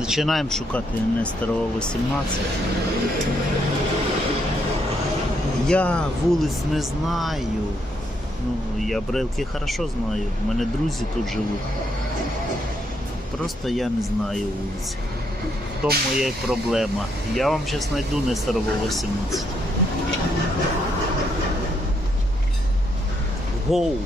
Починаємо шукати Нестерова 18. Я вулиць не знаю. Ну, я брелки хорошо знаю. У мене друзі тут живуть. Просто я не знаю вулиці. Тому моя й проблема. Я вам зараз знайду Нестерова 18. Гоу!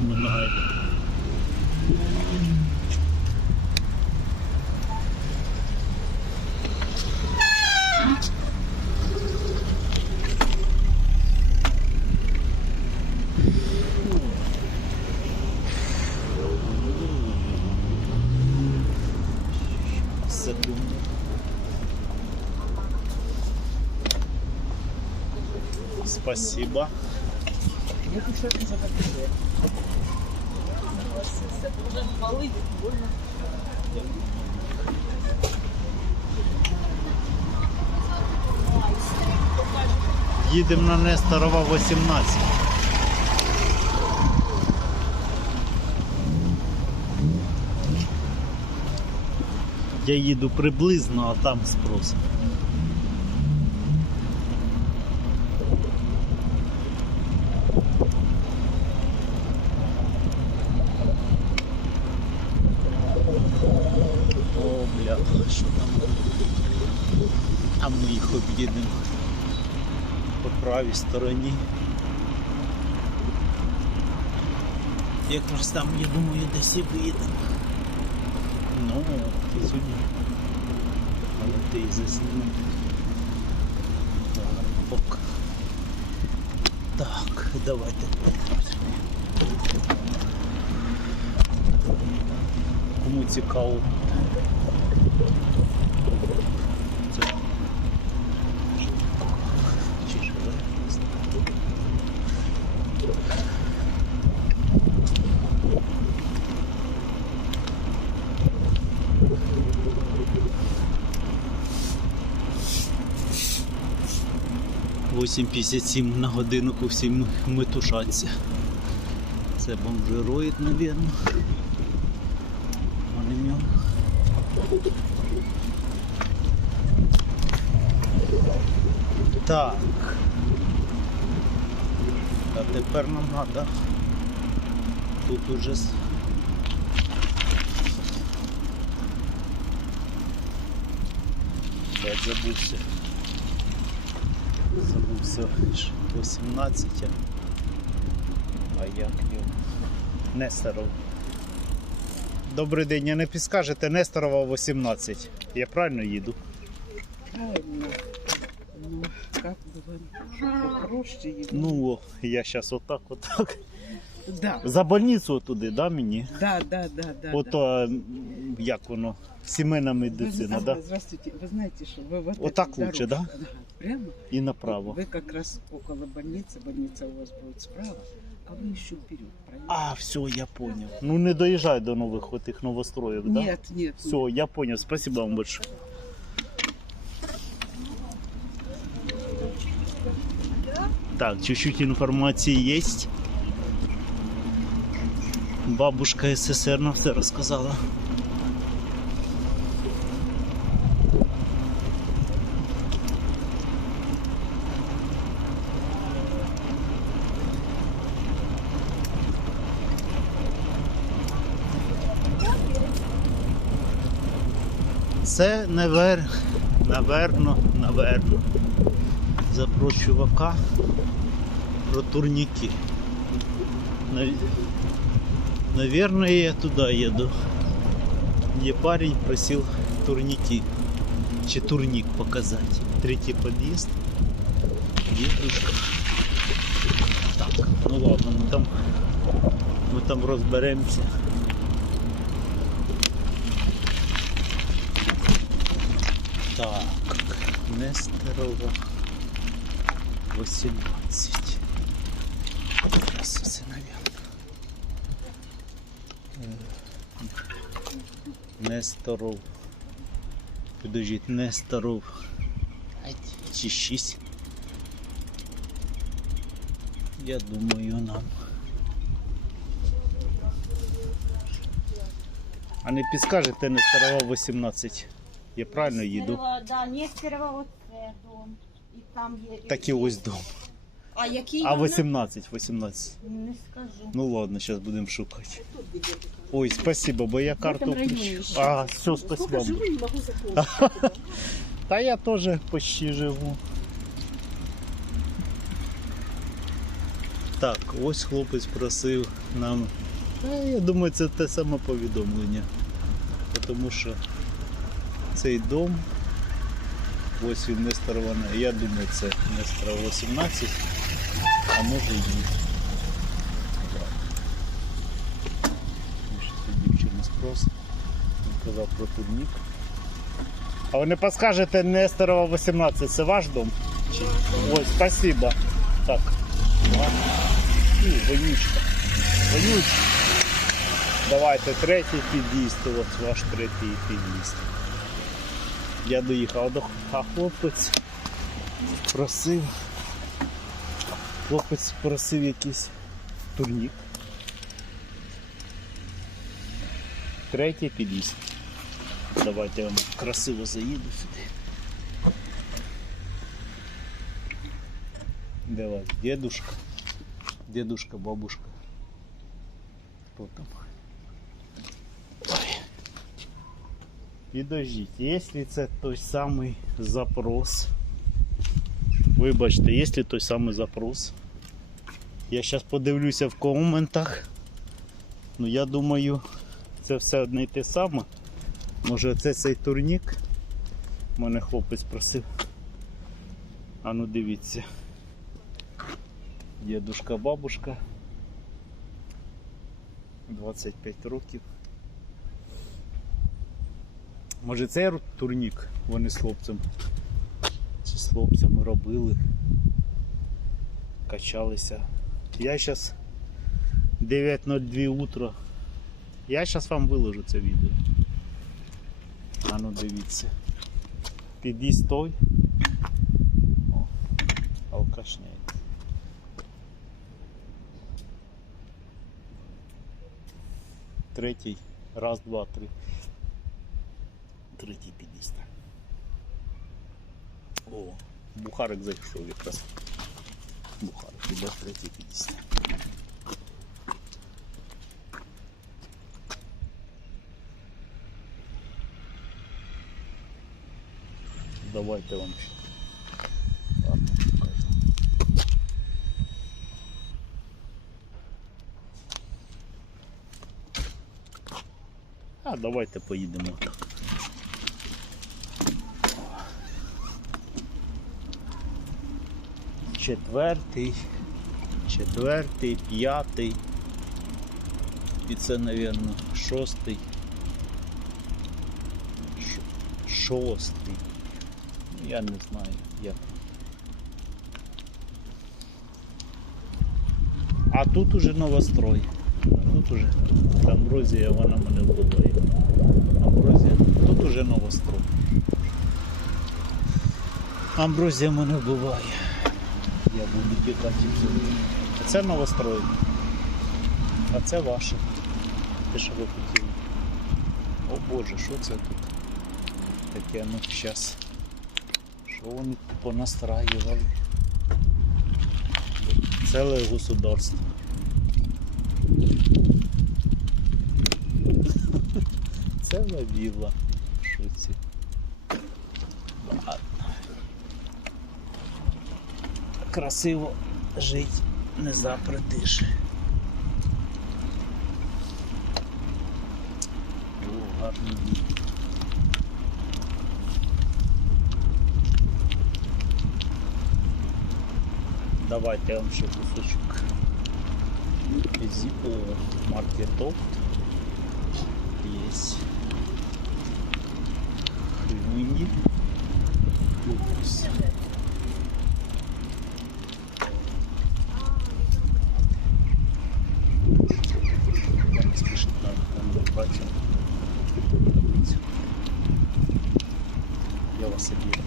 допомагає. Секунду. Спасибо. Выключайте за мы найдем. Секунду. Спасибо. Їдемо на Несторова 18. Я їду приблизно, а там спрос. О, бля, що там? А ми їх об'їдемо по правій стороні. Якраз там, я думаю, десь і виїдемо. Ну, ти сьогодні. Але ти і заснув. Так. Так, давайте. Кому цікаво. 8,57 на годинку всім метушаться. Це бомжироїд, мабуть. Так. А тепер нам треба тут уже Опять забувся. Забувся ж 18, а як його? Нестеров. Добрий день, а не підскажете Несторова 18. Я правильно їду? Правильно. Ну, вам чтобы попроще его. Ну, я зараз отак, отак. да. За больницю туди, да, мені? Да, да, да, да. От, да а, як воно, сімейна Вы, медицина, зна- да? Здравствуйте. Вы знаете, что вы вот Вот эта так лучше, да? дорожка, Ага, Прямо. І направо. Вы как раз около больницы. Больница у вас будет справа, а вы еще вперед. Правильно? А, все, я понял. Ну не доїжджай до нових отих новостроїв, да? Нет, нет. Все, я понял. Спасибо вам большое. Так, чуть-чуть информации есть. Бабушка СССР нам все рассказала. Це навер... наверно, наверно. За про чувака про турніки. Нав- Наверное, я туда еду. Где парень просил турники. Чи турник показать. Третий подъезд. Дедушка. Так, ну ладно, мы там, мы там разберемся. Так, Нестерова 18. Сейчас це, наверное. Несторов Підождіть, Несторов. Чи 6. Я думаю нам. А не підскажете Несторова 18. Я правильно їду? Нестерова, Да, Нестерова оце дом. І там є. Так і ось дом. А який А вона? 18, 18. Не скажу. Ну ладно, сейчас будем шукать. Ой, спасибо, бо я карту включу. А, все, спасибо. Та я теж почти живу. Так, ось хлопець просив нам. Та, я думаю, це те саме повідомлення. Тому що цей дом, ось він Несторова, я думаю, це Несторова 18, а може і ні. Спрос. Казав про турнік. А ви не підскажете Несторова 18, це ваш дом? Чи- Ой, спасибо. Так. І, вонючка. Вонючка. Давайте третій під'їзд, ось ваш третій під'їзд. Я доїхав до а хлопець просив. Хлопець просив якийсь турнік. Третій під'їзд. Давайте я вам красиво заїду сюди. Де вас? Дедушка? Дедушка, бабушка. Хто там? Підождіть, якщо це той самий запрос. Вибачте, якщо той самий запрос. Я зараз подивлюся в коментах. Ну я думаю, це все одне й те саме. Може це цей турнік? Мене хлопець просив. А ну дивіться. Дідушка, бабушка. 25 років. Може цей турнік вони з хлопцем. З хлопцями робили. Качалися. Я зараз 9.02 утро. Я зараз вам виложу це відео. А ну дивіться. Під'їзд той. О, алкашняє. Третій. Раз, два, три. Третій під'їзд. О, Бухарик зайшов якраз. Бухарик, іде третій під'їзд. Давайте вам ще. А давайте поїдемо так. Четвертий, четвертий, п'ятий. І це, мабуть, шостий. Шостий. Я не знаю як. А тут уже новострой. Тут уже Амброзія, вона мене вбиває. Амброзія. Тут уже новострой. Амброзія мене вбиває. Я тікати сюди. А це новострой. А це ваше. Те, що ви хотіли. О Боже, що це тут? Таке, ну зараз. Що вони понастраювали? Ціле государство. Цела вілла. Що це? Ладно. Красиво жить не запретиш. О, гарний дім. Давайте я вам ще кусочок зипу марки Тофт. Есть. Хвині. Упс. Я не спішить на камеру бачу. Я вас обіду.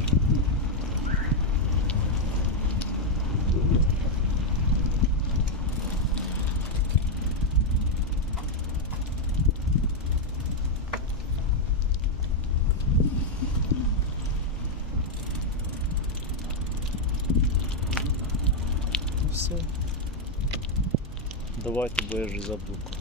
Все. Давайте, бо я вже забув.